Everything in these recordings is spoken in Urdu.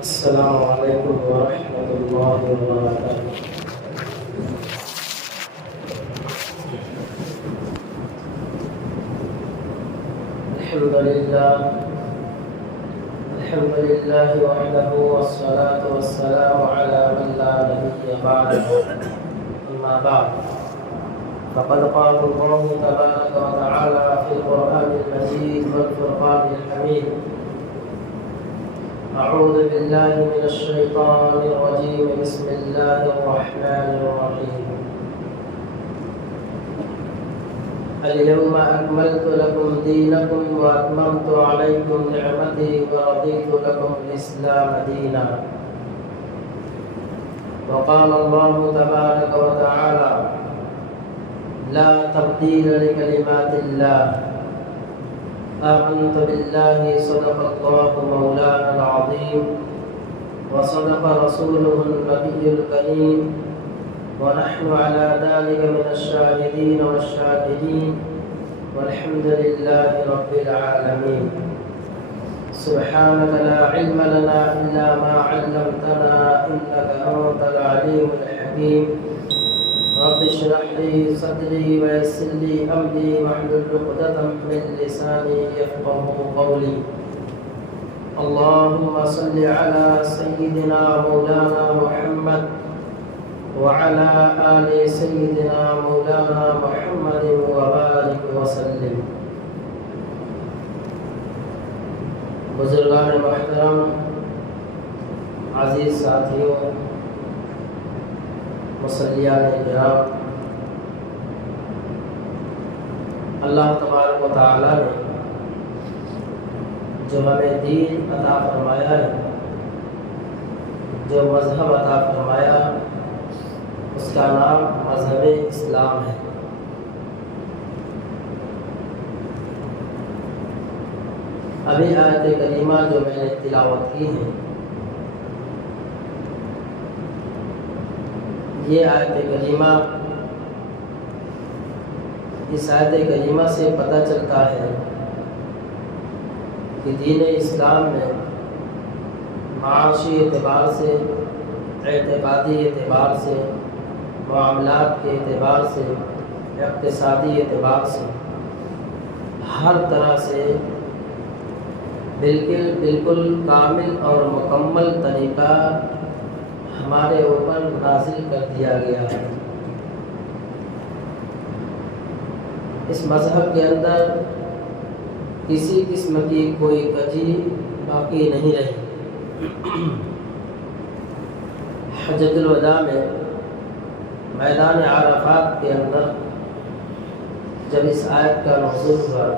السلام علیکم ورحمۃ اللہ وبرکاتہ۔ الحمد للہ وحدہ والصلاة والسلام علی من لا نبی بعدہ، اما بعد فقد قال اللہ تبارک وتعالی فی القرآن المجید والفرقان الحمید: اعوذ باللہ من الشیطان الرجیم، بسم اللہ الرحمن الرحیم۔ اليوم أكملت لكم دينكم وأتممت عليكم نعمتي ورضيت لكم الإسلام دينا۔ وقال الله تبارك وتعالى: لا تبديل لكلمات الله، آمنت بالله، صدق الله مولانا العظيم، وصدق رسوله النبي الكريم، ونحن على ذلك من الشاهدين والشاكرين، والحمد لله رب العالمين۔ سبحانك لا علم لنا إلا ما علمتنا إنك أنت العليم الحكيم۔ رب اشرح لي صدري ويسر لي أمري واحلل عقدة من لساني يفقهوا قولي۔ اللهم صل على سيدنا مولانا محمد وعلى آل سيدنا مولانا محمد وبارك وسلم۔ بزرگان محترم، عزیز ساتھیوں، مصلیان کرام، اللہ تبارک و تعالی نے جو ہمیں دین عطا فرمایا ہے، جو مذہب عطا فرمایا، اس کا نام مذہب اسلام ہے۔ ابھی آیت کریمہ جو میں نے تلاوت کی ہے، یہ آیت کریمہ، اس آیت کریمہ سے پتہ چلتا ہے کہ دین اسلام میں معاشی اعتبار سے، اعتقادی اعتبار سے، معاملات کے اعتبار سے، اقتصادی اعتبار سے، ہر طرح سے بالکل کامل اور مکمل طریقہ ہمارے اوپر نازل کر دیا گیا ہے۔ اس مذہب کے اندر کسی قسم کی کوئی کجی باقی نہیں رہی۔ حجۃ الوداع میں میدان عرفات کے اندر جب اس آیت کا نزول ہوا،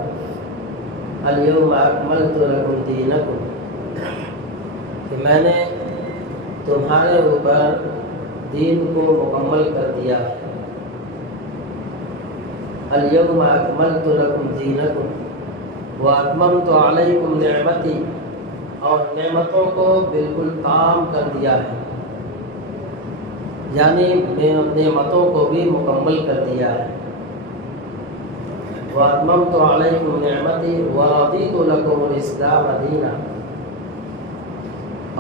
الیوم اکملت لکم دینکم، کہ میں نے تمہارے اوپر دین کو مکمل کر دیا ہے۔ الیوم اکملت لکم دینکم واتممت علیکم نعمتی، اور نعمتوں کو بالکل تام کر دیا ہے، یعنی نعمتوں کو بھی مکمل کر دیا ہے۔ وَأَتْمَمْتُ عَلَيْكُمْ نِعْمَتِي وَرَضِيتُ لَكُمُ الْإِسْلَامَ دِينًا،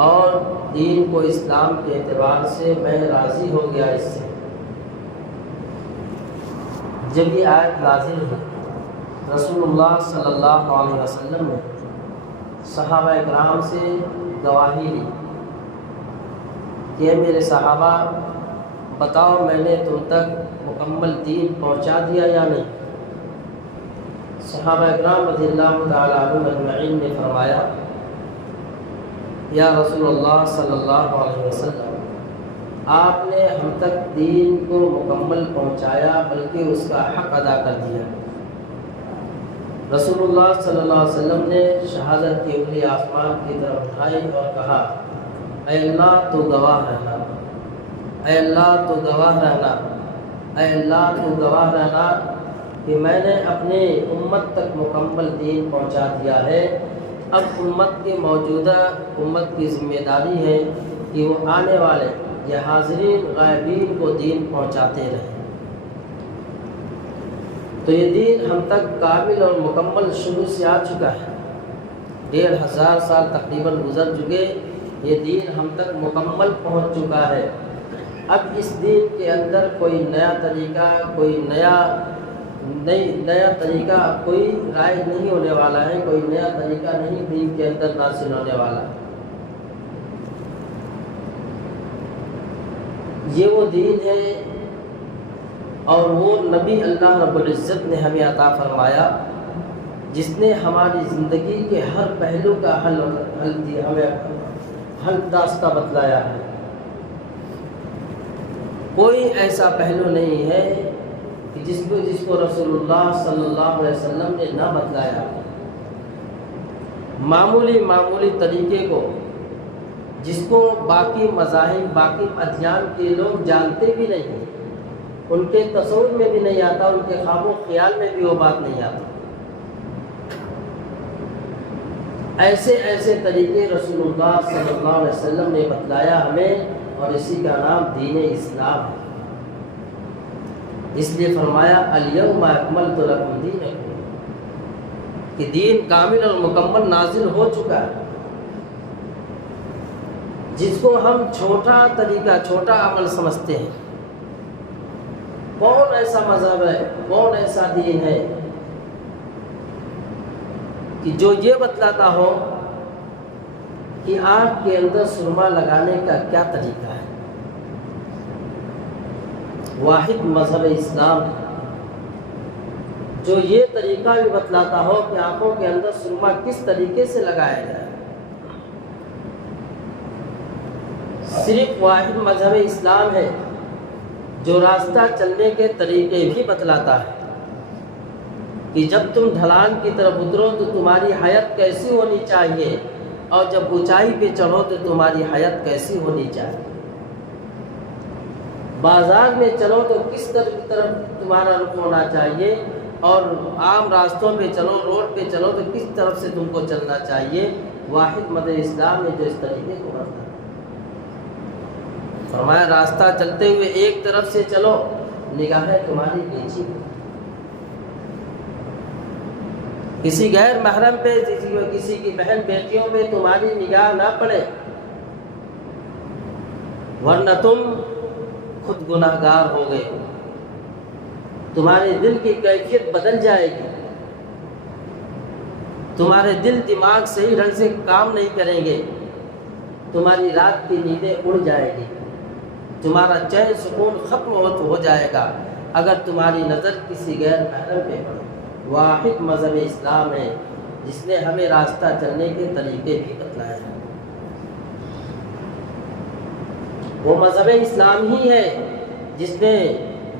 اور دین کو اسلام کے اعتبار سے میں راضی ہو گیا اس سے۔ جب یہ آیت نازل ہوئی، رسول اللہ صلی اللہ علیہ وسلم نے صحابہ اکرام سے گواہی لی کہ میرے صحابہ، بتاؤ میں نے تم تک مکمل دین پہنچا دیا یا نہیں؟ صحابہ اکرام رضی اللہ تعالیٰ عنہم اجمعین نے فرمایا: یا رسول اللہ صلی اللہ علیہ وسلم، آپ نے ہم تک دین کو مکمل پہنچایا، بلکہ اس کا حق ادا کر دیا۔ رسول اللہ صلی اللہ علیہ وسلم نے شہادت کی انگلی آسمان کی طرف اٹھائی اور کہا: اے اللہ تو گواہ رہنا، اے اللہ تو گواہ رہنا، اے اللہ تو گواہ رہنا کہ میں نے اپنے امت تک مکمل دین پہنچا دیا ہے۔ اب امت کے موجودہ امت کی ذمہ داری ہے کہ وہ آنے والے یا حاضرین غائبین کو دین پہنچاتے رہیں۔ تو یہ دین ہم تک کامل اور مکمل شروع سے آ چکا ہے۔ 1500 سال تقریباً گزر چکے، یہ دین ہم تک مکمل پہنچ چکا ہے، اب اس دین کے اندر کوئی نیا طریقہ، کوئی نیا طریقہ، کوئی رائج نہیں ہونے والا ہے، کوئی نیا طریقہ نہیں دین کے اندر نازل ہونے والا ہے۔ یہ وہ دین ہے اور وہ نبی اللہ رب العزت نے ہمیں عطا فرمایا، جس نے ہماری زندگی کے ہر پہلو کا حل دیا، ہمیں حل راستہ بتلایا ہے۔ کوئی ایسا پہلو نہیں ہے کہ جس کو رسول اللہ صلی اللہ علیہ وسلم نے نہ بتلایا۔ معمولی طریقے کو، جس کو باقی مذاہب، باقی ادیان کے لوگ جانتے بھی نہیں، ان کے تصور میں بھی نہیں آتا، ان کے خواب و خیال میں بھی وہ بات نہیں آتی، ایسے طریقے رسول اللہ صلی اللہ علیہ وسلم نے بتلایا ہمیں، اور اسی کا نام دین اسلام ہے۔ اس لیے فرمایا الیوم اکملت لکم دینکم، کہ دین کامل اور مکمل نازل ہو چکا ہے۔ جس کو ہم چھوٹا طریقہ، چھوٹا عمل سمجھتے ہیں، کون ایسا مذہب ہے، کون ایسا دین ہے کہ جو یہ بتلاتا ہو کہ آنکھ کے اندر سرما لگانے کا کیا طریقہ ہے؟ واحد مذہب اسلام جو یہ طریقہ بھی بتلاتا ہو کہ آنکھوں کے اندر سرما کس طریقے سے لگایا جائے۔ صرف واحد مذہب اسلام ہے جو راستہ چلنے کے طریقے بھی بتلاتا ہے کہ جب تم ڈھلان کی طرف اترو تو تمہاری حیات کیسی ہونی چاہیے، اور جب اونچائی پہ چڑھو تو تمہاری حیات کیسی ہونی چاہیے۔ بازار میں چلو تو کس طرف تمہارا رخ ہونا چاہیے، اور عام راستوں پہ چلو، روڈ پہ چلو تو کس طرف سے تم کو چلنا چاہیے۔ واحد مذہب اسلام ہے جو اس طریقے کو بتاتا ہے۔ فرمایا راستہ چلتے ہوئے ایک طرف سے چلو، نگاہیں تمہاری نیچی، کسی غیر محرم پہ، کسی کی بہن بیٹیوں پہ تمہاری نگاہ نہ پڑے، ورنہ تم خود گناہگار ہو گئے، تمہارے دل کی کیفیت بدل جائے گی، تمہارے دل دماغ صحیح ڈھنگ سے کام نہیں کریں گے، تمہاری رات کی نیندیں اڑ جائے گی، تمہارا چین سکون ختم ہو جائے گا اگر تمہاری نظر کسی غیر محرم پہ پڑے۔ واحد مذہب اسلام ہے جس نے ہمیں راستہ چلنے کے طریقے بھی بتلائے ہیں۔ وہ مذہب اسلام ہی ہے جس نے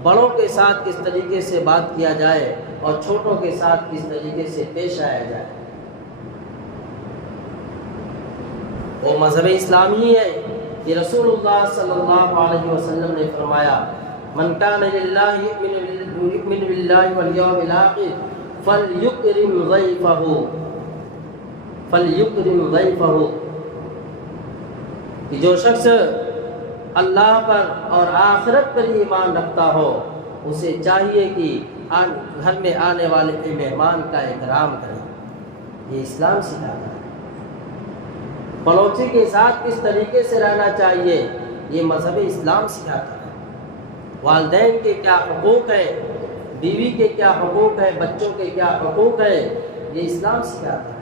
بڑوں کے ساتھ کس طریقے سے بات کیا جائے اور چھوٹوں کے ساتھ کس طریقے سے پیش آیا جائے۔ وہ مذہب اسلام ہی ہے کہ رسول اللہ صلی اللہ علیہ وسلم نے فرمایا من کان للہ یؤمن باللہ والیوم الآخر فلیکرم ضیفہ، کہ جو شخص اللہ پر اور آخرت پر ایمان رکھتا ہو اسے چاہیے کہ گھر میں آنے والے مہمان کا اکرام کرے۔ یہ اسلام سکھاتا ہے۔ پڑوسی کے ساتھ کس طریقے سے رہنا چاہیے یہ مذہب اسلام سکھاتا ہے۔ والدین کے کیا حقوق ہیں، بیوی کے کیا حقوق ہیں، بچوں کے کیا حقوق ہیں، یہ اسلام سکھاتا ہے۔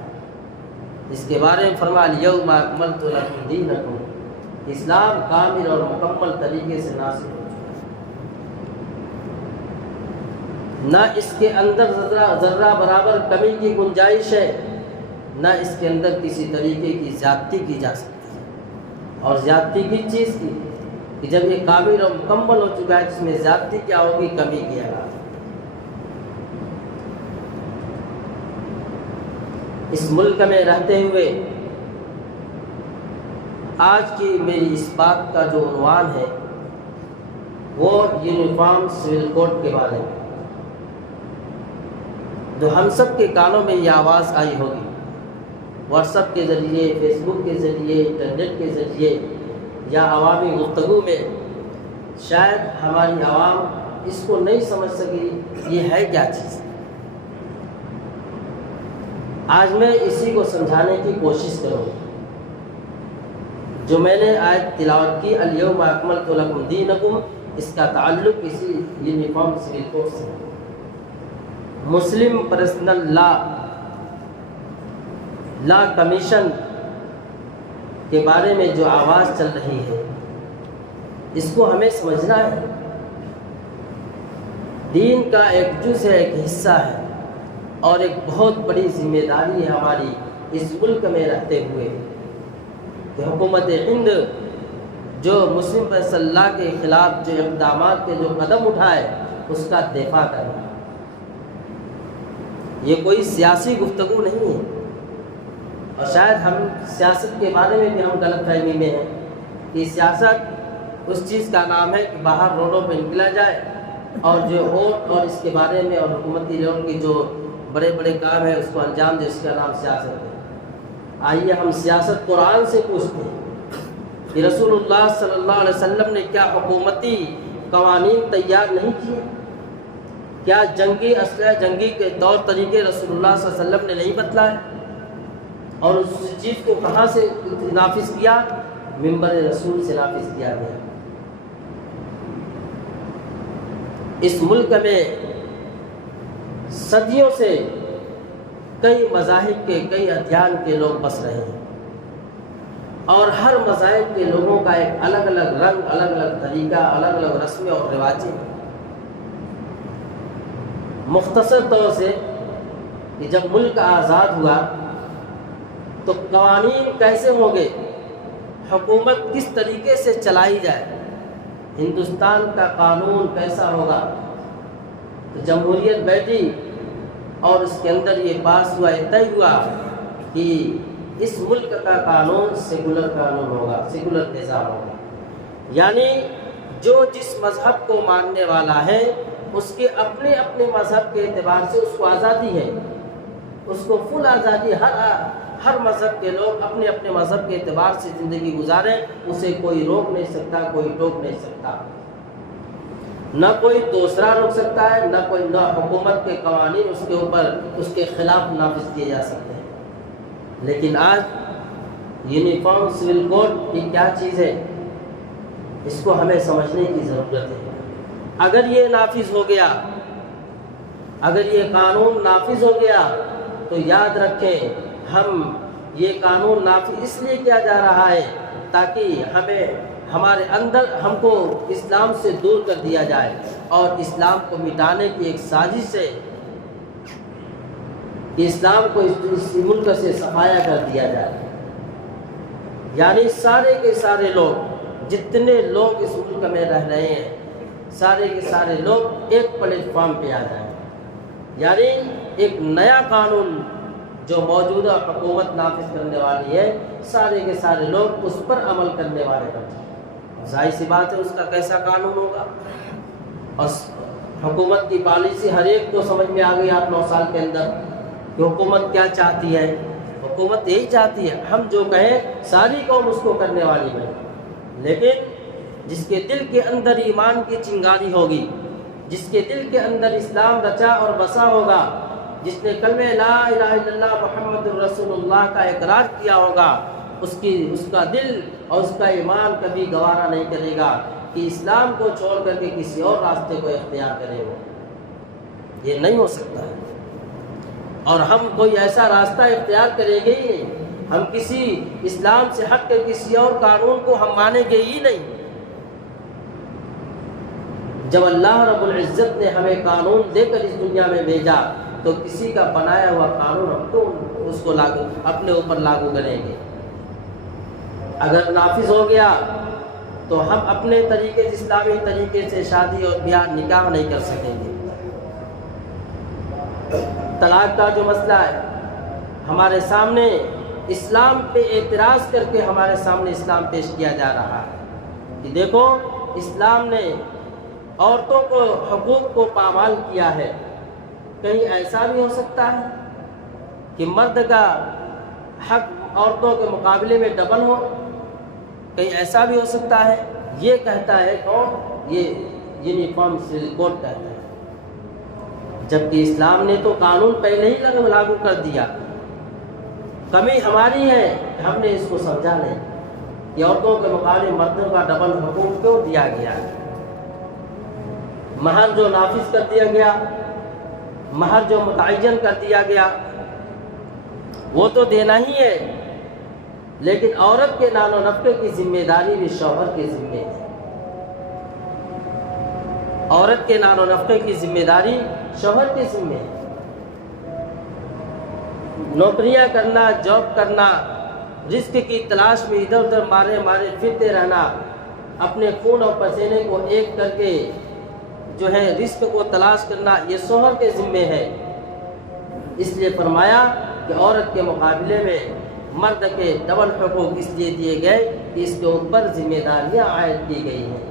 اس کے بارے میں فرمایا الیوم اکملت لکم دینکم، اسلام کامل اور مکمل طریقے سے نازل ہو چکا ہے، نہ اس کے اندر ذرہ برابر کمی کی گنجائش ہے، نہ اس کے اندر کسی طریقے کی زیادتی کی جا سکتی ہے۔ اور زیادتی کی چیز کی کہ جب یہ کامل اور مکمل ہو چکا ہے، جس میں زیادتی کیا ہوگی، کمی کیا ہوگا۔ اس ملک میں رہتے ہوئے آج کی میری اس بات کا جو عنوان ہے وہ یونیفارم سول کوڈ کے بارے میں، جو ہم سب کے کانوں میں یہ آواز آئی ہوگی، واٹس ایپ کے ذریعے، فیس بک کے ذریعے، انٹرنیٹ کے ذریعے یا عوامی گفتگو میں، شاید ہماری عوام اس کو نہیں سمجھ سکی یہ ہے کیا چیز۔ آج میں اسی کو سمجھانے کی کوشش کروں گا۔ جو میں نے آیت تلاوت کی الیوم اکملت لکم دینکم، اس کا تعلق اسی یونیفارم سول کوڈ سے، مسلم پرسنل لا کمیشن کے بارے میں جو آواز چل رہی ہے، اس کو ہمیں سمجھنا ہے۔ دین کا ایک جز ہے، ایک حصہ ہے، اور ایک بہت بڑی ذمہ داری ہے ہماری اس ملک میں رہتے ہوئے کہ حکومت ہند جو مسلم رسول اللہ کے خلاف جو اقدامات کے جو قدم اٹھائے اس کا دفاع کرنا۔ یہ کوئی سیاسی گفتگو نہیں ہے، اور شاید ہم سیاست کے بارے میں بھی ہم غلط فہمی میں ہیں کہ سیاست اس چیز کا نام ہے کہ باہر روڈوں پہ نکلا جائے اور جو ووٹ اور اس کے بارے میں اور حکومتی لیول کی جو بڑے بڑے کام ہیں اس کو انجام دے، اس کا نام سیاست ہے۔ آئیے ہم سیاست قرآن سے پوچھتے ہیں کہ رسول اللہ صلی اللہ علیہ وسلم نے کیا حکومتی قوانین تیار نہیں کیے؟ کیا جنگی اسلحہ، جنگی کے طور طریقے رسول اللہ صلی اللہ علیہ وسلم نے نہیں بتلائے؟ اور اس چیز کو کہاں سے نافذ کیا؟ منبر رسول سے نافذ کیا گیا۔ اس ملک میں صدیوں سے کئی مذاہب کے، کئی ادیان کے لوگ بس رہے ہیں، اور ہر مذاہب کے لوگوں کا ایک الگ الگ رنگ، الگ الگ طریقہ، الگ الگ رسمیں اور رواجیں۔ مختصر طور سے کہ جب ملک آزاد ہوا تو قوانین کیسے ہوں گے، حکومت کس طریقے سے چلائی جائے، ہندوستان کا قانون کیسا ہوگا، تو جمہوریت بیٹھی اور اس کے اندر یہ پاس ہوا، یہ طے ہوا کہ اس ملک کا قانون سیکولر قانون ہوگا، سیکولر نظام ہوگا، یعنی جو جس مذہب کو ماننے والا ہے اس کے اپنے اپنے مذہب کے اعتبار سے اس کو آزادی ہے، اس کو فل آزادی، ہر مذہب کے لوگ اپنے اپنے مذہب کے اعتبار سے زندگی گزاریں، اسے کوئی روک نہیں سکتا، کوئی ٹوک نہیں سکتا، نہ کوئی دوسرا روک سکتا ہے، نہ حکومت کے قوانین اس کے اوپر، اس کے خلاف نافذ کیے جا سکتے ہیں۔ لیکن آج یونیفارم سول کوڈ یہ کیا چیز ہے، اس کو ہمیں سمجھنے کی ضرورت ہے۔ اگر یہ نافذ ہو گیا، اگر یہ قانون نافذ ہو گیا تو یاد رکھیں ہم یہ قانون نافذ اس لیے کیا جا رہا ہے تاکہ ہمارے اندر ہم کو اسلام سے دور کر دیا جائے، اور اسلام کو مٹانے کی ایک سازش ہے کہ اسلام کو اس ملک سے صفایا کر دیا جائے، یعنی سارے کے سارے لوگ، جتنے لوگ اس ملک میں رہ رہے ہیں، سارے کے سارے لوگ ایک پلیٹ فارم پہ آ جائیں، یعنی ایک نیا قانون جو موجودہ حکومت نافذ کرنے والی ہے، سارے کے سارے لوگ اس پر عمل کرنے والے بن جائیں۔ ظاہر سی بات ہے اس کا کیسا قانون ہوگا، اور حکومت کی پالیسی ہر ایک کو سمجھ میں آ گئی 8-9 سال کے اندر کہ حکومت کیا چاہتی ہے۔ حکومت یہی چاہتی ہے ہم جو کہیں ساری قوم اس کو کرنے والی بنے، لیکن جس کے دل کے اندر ایمان کی چنگاری ہوگی، جس کے دل کے اندر اسلام رچا اور بسا ہوگا، جس نے کلمہ لا الہ الا اللہ محمد الرسول اللہ کا اقرار کیا ہوگا، اس کا دل اور اس کا ایمان کبھی گوارا نہیں کرے گا کہ اسلام کو چھوڑ کر کے کسی اور راستے کو اختیار کرے وہ، یہ نہیں ہو سکتا ہے۔ اور ہم کوئی ایسا راستہ اختیار کریں گے ہی نہیں، ہم کسی اسلام سے ہٹ کر کسی اور قانون کو ہم مانیں گے ہی نہیں۔ جب اللہ رب العزت نے ہمیں قانون دے کر اس دنیا میں بھیجا تو کسی کا بنایا ہوا قانون ہم تو اس کو اپنے اوپر لاگو کریں گے۔ اگر نافذ ہو گیا تو ہم اپنے طریقے سے، اسلامی طریقے سے شادی اور بیاہ نکاح نہیں کر سکیں گے۔ طلاق کا جو مسئلہ ہے ہمارے سامنے، اسلام پہ اعتراض کر کے ہمارے سامنے اسلام پیش کیا جا رہا ہے کہ دیکھو اسلام نے عورتوں کو حقوق کو پامال کیا ہے۔ کہیں ایسا بھی ہو سکتا ہے کہ مرد کا حق عورتوں کے مقابلے میں ڈبل ہو؟ کہیں ایسا بھی ہو سکتا ہے؟ یہ کہتا ہے کون؟ یہ یونیفارم سول کوڈ کہتا ہے، جبکہ اسلام نے تو قانون پہلے ہی لاگو کر دیا۔ کمی ہماری ہے، ہم نے اس کو سمجھا نہیں۔ کہ عورتوں کے مقابلے مردوں کا ڈبل حقوق کیوں دیا گیا ہے؟ مہر جو نافذ کر دیا گیا، مہر جو متعین کر دیا گیا، وہ تو دینا ہی ہے، لیکن عورت کے نان و نفقے کی ذمہ داری بھی شوہر کے ذمہ ہے۔ عورت کے نان و نفقے کی ذمہ داری شوہر کے ذمہ ہے۔ نوکریاں کرنا، جاب کرنا، رزق کی تلاش میں ادھر ادھر مارے پھرتے رہنا، اپنے خون اور پسینے کو ایک کر کے جو ہے رزق کو تلاش کرنا، یہ شوہر کے ذمہ ہے۔ اس لیے فرمایا کہ عورت کے مقابلے میں مرد کے ڈبل حقوق اس لیے دیے گئے کہ اس کے اوپر ذمہ داریاں عائد کی گئی ہیں۔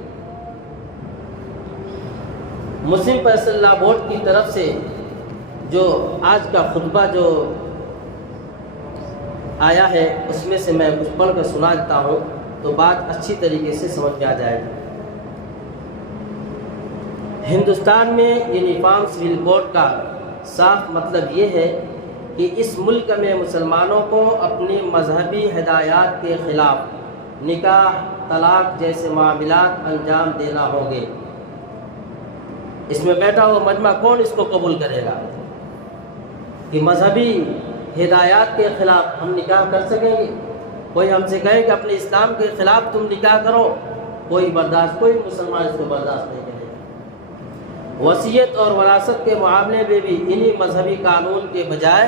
مسلم فیصلہ بورڈ کی طرف سے جو آج کا خطبہ جو آیا ہے، اس میں سے میں کچھ پڑھ کر سنا دیتا ہوں تو بات اچھی طریقے سے سمجھ میں آ جائے گی۔ ہندوستان میں یونیفارم سول کوڈ کا صاف مطلب یہ ہے کہ اس ملک میں مسلمانوں کو اپنی مذہبی ہدایات کے خلاف نکاح، طلاق جیسے معاملات انجام دینا ہوں گے۔ اس میں بیٹھا ہوا مجمع کون اس کو قبول کرے گا کہ مذہبی ہدایات کے خلاف ہم نکاح کر سکیں گے؟ کوئی ہم سے کہے کہ اپنے اسلام کے خلاف تم نکاح کرو، کوئی مسلمان اس کو برداشت نہیں کرے گا۔ وصیت اور وراثت کے معاملے میں بھی انہی مذہبی قانون کے بجائے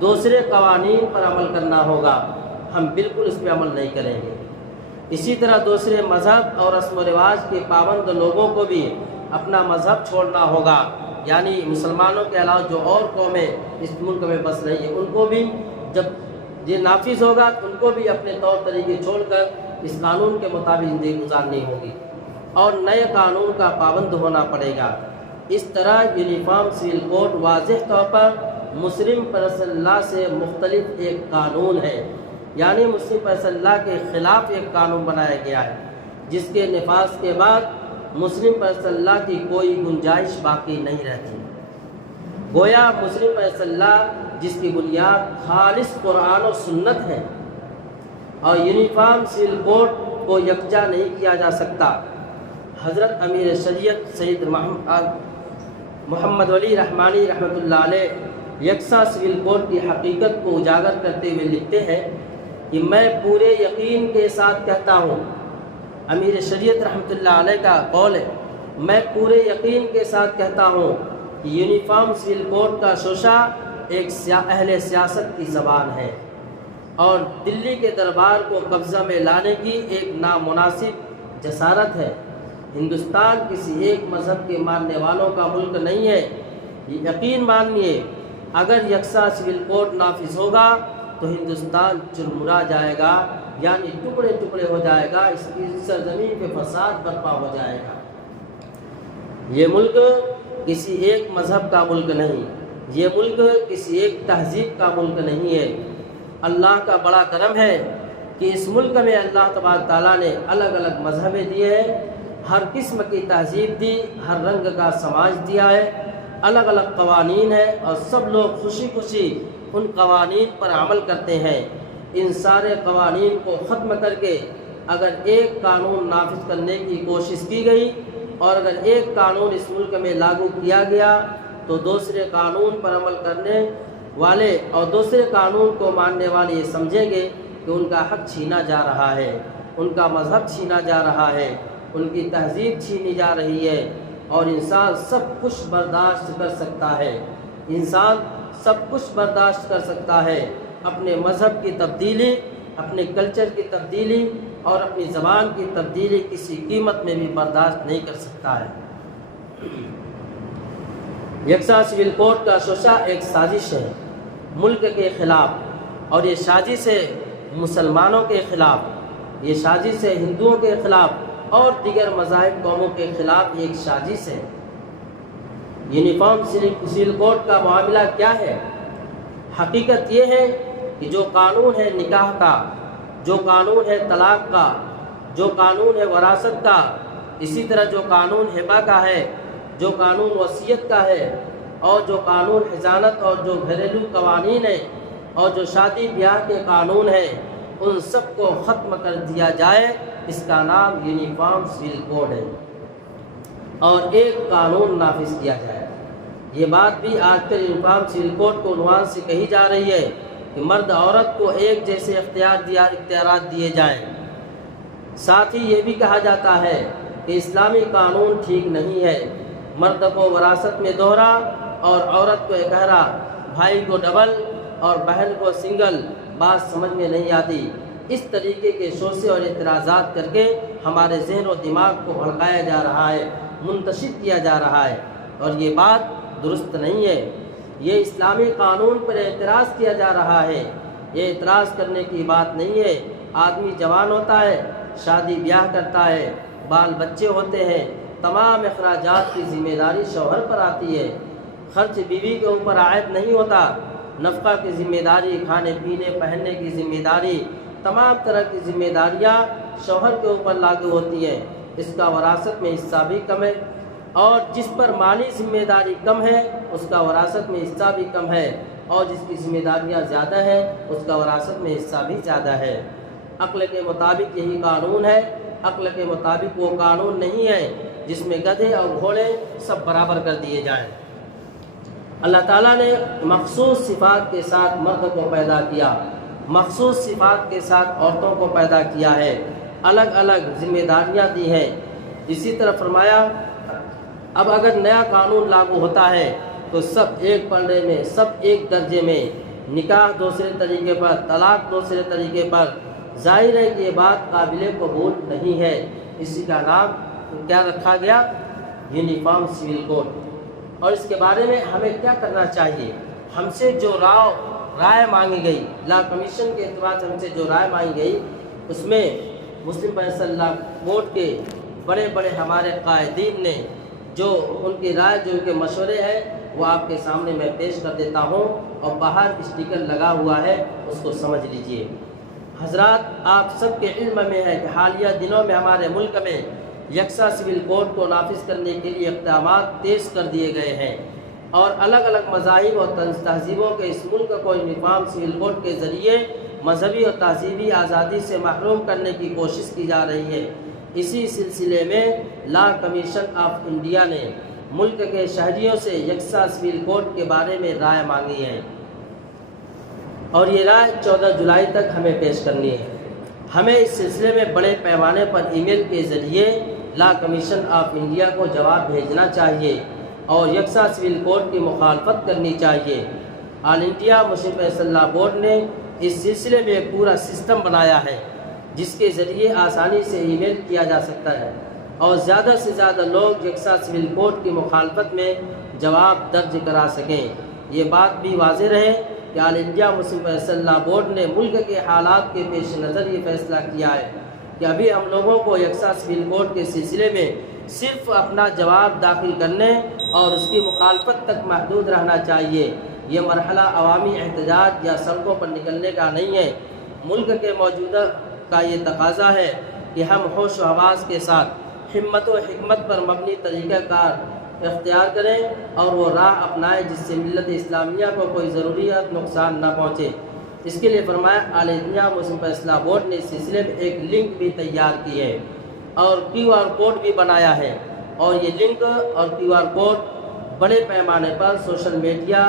دوسرے قوانین پر عمل کرنا ہوگا، ہم بالکل اس پہ عمل نہیں کریں گے۔ اسی طرح دوسرے مذہب اور رسم و رواج کے پابند لوگوں کو بھی اپنا مذہب چھوڑنا ہوگا، یعنی مسلمانوں کے علاوہ جو اور قومیں اس ملک میں بس رہی ہیں، ان کو بھی جب یہ نافذ ہوگا تو ان کو بھی اپنے طور طریقے چھوڑ کر اس قانون کے مطابق زندگی گزارنی ہوگی اور نئے قانون کا پابند ہونا پڑے گا۔ اس طرح یونیفارم سول کوڈ واضح طور پر مسلم فیصل اللہ سے مختلف ایک قانون ہے، یعنی مسلم فیصل اللہ کے خلاف ایک قانون بنایا گیا ہے، جس کے نفاذ کے بعد مسلم فیصل اللہ کی کوئی گنجائش باقی نہیں رہتی۔ گویا مسلم فیصل اللہ جس کی بنیاد خالص قرآن و سنت ہے، اور یونیفارم سول کوڈ کو یکجا نہیں کیا جا سکتا۔ حضرت امیر شریعت سید محمد ولی رحمانی رحمۃ اللہ علیہ یکساں سول کوڈ کی حقیقت کو اجاگر کرتے ہوئے لکھتے ہیں کہ میں پورے یقین کے ساتھ کہتا ہوں، امیر شریعت رحمۃ اللہ علیہ کا قول ہے، میں پورے یقین کے ساتھ کہتا ہوں کہ یونیفارم سول کوڈ کا شوشہ ایک اہل سیاست کی زبان ہے اور دلی کے دربار کو قبضہ میں لانے کی ایک نامناسب جسارت ہے۔ ہندوستان کسی ایک مذہب کے ماننے والوں کا ملک نہیں ہے، یہ یقین مانیے۔ اگر یکساں سول کوڈ نافذ ہوگا تو ہندوستان چرمرا جائے گا، یعنی ٹکڑے ٹکڑے ہو جائے گا، اس کی سرزمین پہ فساد برپا ہو جائے گا۔ یہ ملک کسی ایک مذہب کا ملک نہیں، یہ ملک کسی ایک تہذیب کا ملک نہیں ہے۔ اللہ کا بڑا کرم ہے کہ اس ملک میں اللہ تبارک تعالیٰ نے الگ الگ مذہبیں دیے ہیں، ہر قسم کی تہذیب دی، ہر رنگ کا سماج دیا ہے، الگ الگ قوانین ہیں، اور سب لوگ خوشی خوشی ان قوانین پر عمل کرتے ہیں۔ ان سارے قوانین کو ختم کر کے اگر ایک قانون نافذ کرنے کی کوشش کی گئی اور اگر ایک قانون اس ملک میں لاگو کیا گیا تو دوسرے قانون پر عمل کرنے والے اور دوسرے قانون کو ماننے والے یہ سمجھیں گے کہ ان کا حق چھینا جا رہا ہے، ان کا مذہب چھینا جا رہا ہے، ان کی تہذیب چھینی جا رہی ہے، اور انسان سب کچھ برداشت کر سکتا ہے، انسان سب کچھ برداشت کر سکتا ہے، اپنے مذہب کی تبدیلی، اپنے کلچر کی تبدیلی اور اپنی زبان کی تبدیلی کسی قیمت میں بھی برداشت نہیں کر سکتا ہے۔ یکساں سول کوڈ کا شوشہ ایک سازش ہے ملک کے خلاف، اور یہ سازش ہے مسلمانوں کے خلاف، یہ سازش ہے ہندوؤں کے خلاف اور دیگر مذاہب قوموں کے خلاف ایک سازش ہے۔ یونیفارم سول کوڈ کا معاملہ کیا ہے؟ حقیقت یہ ہے کہ جو قانون ہے نکاح کا، جو قانون ہے طلاق کا، جو قانون ہے وراثت کا، اسی طرح جو قانون ہبہ کا ہے، جو قانون وصیت کا ہے، اور جو قانون حضانت اور جو گھریلو قوانین ہیں اور جو شادی بیاہ کے قانون ہیں، ان سب کو ختم کر دیا جائے۔ اس کا نام یونیفارم سول کوڈ ہے، اور ایک قانون نافذ کیا جائے۔ یہ بات بھی آج کل یونیفارم سول کوڈ کو عنوان سے کہی جا رہی ہے کہ مرد عورت کو ایک جیسے اختیارات دیے جائیں۔ ساتھ ہی یہ بھی کہا جاتا ہے کہ اسلامی قانون ٹھیک نہیں ہے، مرد کو وراثت میں دوہرا اور عورت کو اکہرا، بھائی کو ڈبل اور بہن کو سنگل، بات سمجھ میں نہیں آتی۔ اس طریقے کے شوشے اور اعتراضات کر کے ہمارے ذہن و دماغ کو بھڑکایا جا رہا ہے، منتشر کیا جا رہا ہے، اور یہ بات درست نہیں ہے۔ یہ اسلامی قانون پر اعتراض کیا جا رہا ہے، یہ اعتراض کرنے کی بات نہیں ہے۔ آدمی جوان ہوتا ہے، شادی بیاہ کرتا ہے، بال بچے ہوتے ہیں، تمام اخراجات کی ذمہ داری شوہر پر آتی ہے، خرچ بیوی کے اوپر عائد نہیں ہوتا، نفقہ کی ذمہ داری، کھانے پینے پہننے کی ذمہ داری، تمام طرح کی ذمہ داریاں شوہر کے اوپر لاگو ہوتی ہیں۔ اس کا وراثت میں حصہ بھی کم ہے، اور جس پر مالی ذمہ داری کم ہے اس کا وراثت میں حصہ بھی کم ہے، اور جس کی ذمہ داریاں زیادہ ہیں اس کا وراثت میں حصہ بھی زیادہ ہے۔ عقل کے مطابق یہی قانون ہے، عقل کے مطابق وہ قانون نہیں ہے جس میں گدھے اور گھوڑے سب برابر کر دیے جائیں۔ اللہ تعالیٰ نے مخصوص صفات کے ساتھ مرد کو پیدا کیا، مخصوص صفات کے ساتھ عورتوں کو پیدا کیا ہے، الگ الگ ذمہ داریاں دی ہیں۔ اسی طرح فرمایا اب اگر نیا قانون لاگو ہوتا ہے تو سب ایک پلڑے میں، سب ایک درجے میں، نکاح دوسرے طریقے پر، طلاق دوسرے طریقے پر، ظاہر ہے کہ یہ بات قابل قبول نہیں ہے۔ اسی کا نام کیا رکھا گیا؟ Uniform civil code. اور اس کے بارے میں ہمیں کیا کرنا چاہیے؟ ہم سے جو رائے مانگی گئی، لا کمیشن کے اعتبار سے ہم سے جو رائے مانگی گئی، اس میں مسلم فیصلہ بورڈ کے بڑے بڑے ہمارے قائدین نے جو ان کی رائے، جو ان کے مشورے ہیں، وہ آپ کے سامنے میں پیش کر دیتا ہوں، اور باہر اسٹیکر لگا ہوا ہے، اس کو سمجھ لیجئے۔ حضرات، آپ سب کے علم میں ہے کہ حالیہ دنوں میں ہمارے ملک میں یکساں سول کوڈ کو نافذ کرنے کے لیے اقدامات تیز کر دیے گئے ہیں، اور الگ الگ مذاہب اور تہذیبوں کے اس ملک کو یونیفارم سول کوڈ کے ذریعے مذہبی اور تہذیبی آزادی سے محروم کرنے کی کوشش کی جا رہی ہے۔ اسی سلسلے میں لا کمیشن آف انڈیا نے ملک کے شہریوں سے یکساں سول کوڈ کے بارے میں رائے مانگی ہے، اور یہ رائے 14 جولائی تک ہمیں پیش کرنی ہے۔ ہمیں اس سلسلے میں بڑے پیمانے پر ای میل کے ذریعے لا کمیشن آف انڈیا کو جواب بھیجنا چاہیے اور یکساں سول کوڈ کی مخالفت کرنی چاہیے۔ آل انڈیا مسلم فیصلہ بورڈ نے اس سلسلے میں ایک پورا سسٹم بنایا ہے جس کے ذریعے آسانی سے ای میل کیا جا سکتا ہے، اور زیادہ سے زیادہ لوگ یکساں سول کوڈ کی مخالفت میں جواب درج کرا سکیں۔ یہ بات بھی واضح رہے کہ آل انڈیا مسلم فیصلہ بورڈ نے ملک کے حالات کے پیش نظر یہ فیصلہ کیا ہے کہ ابھی ہم لوگوں کو یکساں سول کوڈ کے سلسلے میں صرف اپنا جواب داخل کرنے اور اس کی مخالفت تک محدود رہنا چاہیے۔ یہ مرحلہ عوامی احتجاج یا سڑکوں پر نکلنے کا نہیں ہے۔ ملک کے موجودہ کا یہ تقاضا ہے کہ ہم ہوش و حواس کے ساتھ ہمت و حکمت پر مبنی طریقہ کار اختیار کریں اور وہ راہ اپنائیں جس سے ملت اسلامیہ کو کوئی ضروریات نقصان نہ پہنچے۔ اس کے لیے فرمایا آل انڈیا مسلم فیصلہ بورڈ نے اس سلسلے میں ایک لنک بھی تیار کی ہے اور کیو آر کوڈ بھی بنایا ہے، اور یہ لنک اور کیو آر کوڈ بڑے پیمانے پر سوشل میڈیا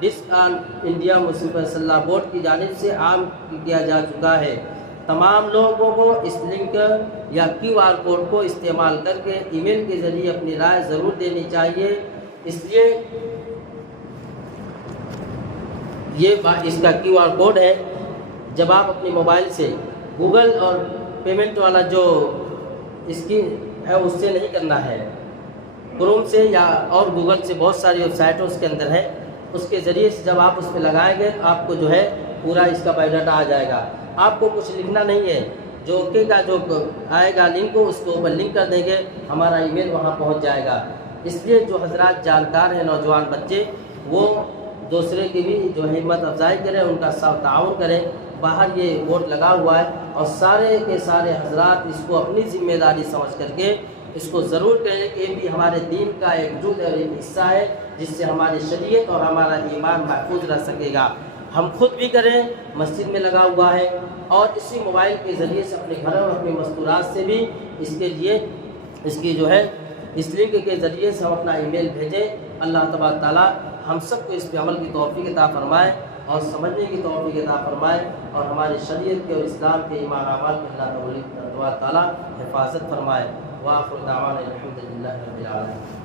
ڈسک آل انڈیا مسلم فیصلہ بورڈ کی جانب سے عام کیا جا چکا ہے۔ تمام لوگوں کو اس لنک یا کیو آر کوڈ کو استعمال کر کے ای میل کے ذریعے اپنی رائے ضرور دینی چاہیے۔ اس لیے یہ اس کا کیو آر کوڈ ہے، جب آپ اپنی موبائل سے گوگل اور پیمنٹ والا جو اسکیم ہے اس سے نہیں کرنا ہے، کروم سے یا اور گوگل سے بہت ساری ویب سائٹوں اس کے اندر ہے، اس کے ذریعے سے جب آپ اس پہ لگائیں گے تو آپ کو جو ہے پورا اس کا بایو ڈاٹا آ جائے گا۔ آپ کو کچھ لکھنا نہیں ہے، جو اوکے کا جو آئے گا لنک کو اس کے اوپر لنک کر دیں گے، ہمارا ای میل وہاں پہنچ جائے گا۔ اس لیے جو حضرات جانکار ہیں، نوجوان بچے، وہ دوسرے کی بھی جو ہمت افزائی کریں، ان کا ساتھ تعاون کریں۔ باہر یہ بورڈ لگا ہوا ہے اور سارے کے سارے حضرات اس کو اپنی ذمہ داری سمجھ کر کے اس کو ضرور کہیں کہ یہ بھی ہمارے دین کا ایک جز اور ایک حصہ ہے جس سے ہماری شریعت اور ہمارا ایمان محفوظ رہ سکے گا۔ ہم خود بھی کریں، مسجد میں لگا ہوا ہے، اور اسی موبائل کے ذریعے سے اپنے گھروں میں اپنی مستورات سے بھی اس کے لیے اس کی جو ہے اس لنک کے ذریعے سے ہم اپنا ای میل بھیجیں۔ اللہ تبارک تعالیٰ ہم سب کو اس پہ عمل کی توفیق عطا فرمائے اور سمجھنے کی توفیق عطا فرمائے، اور ہماری شریعت کے اور اسلام کے ایمان اعمال کی اللہ تبارک تعالیٰ حفاظت فرمائے۔ وآخر دعوانا الحمد للہ رب العالمین۔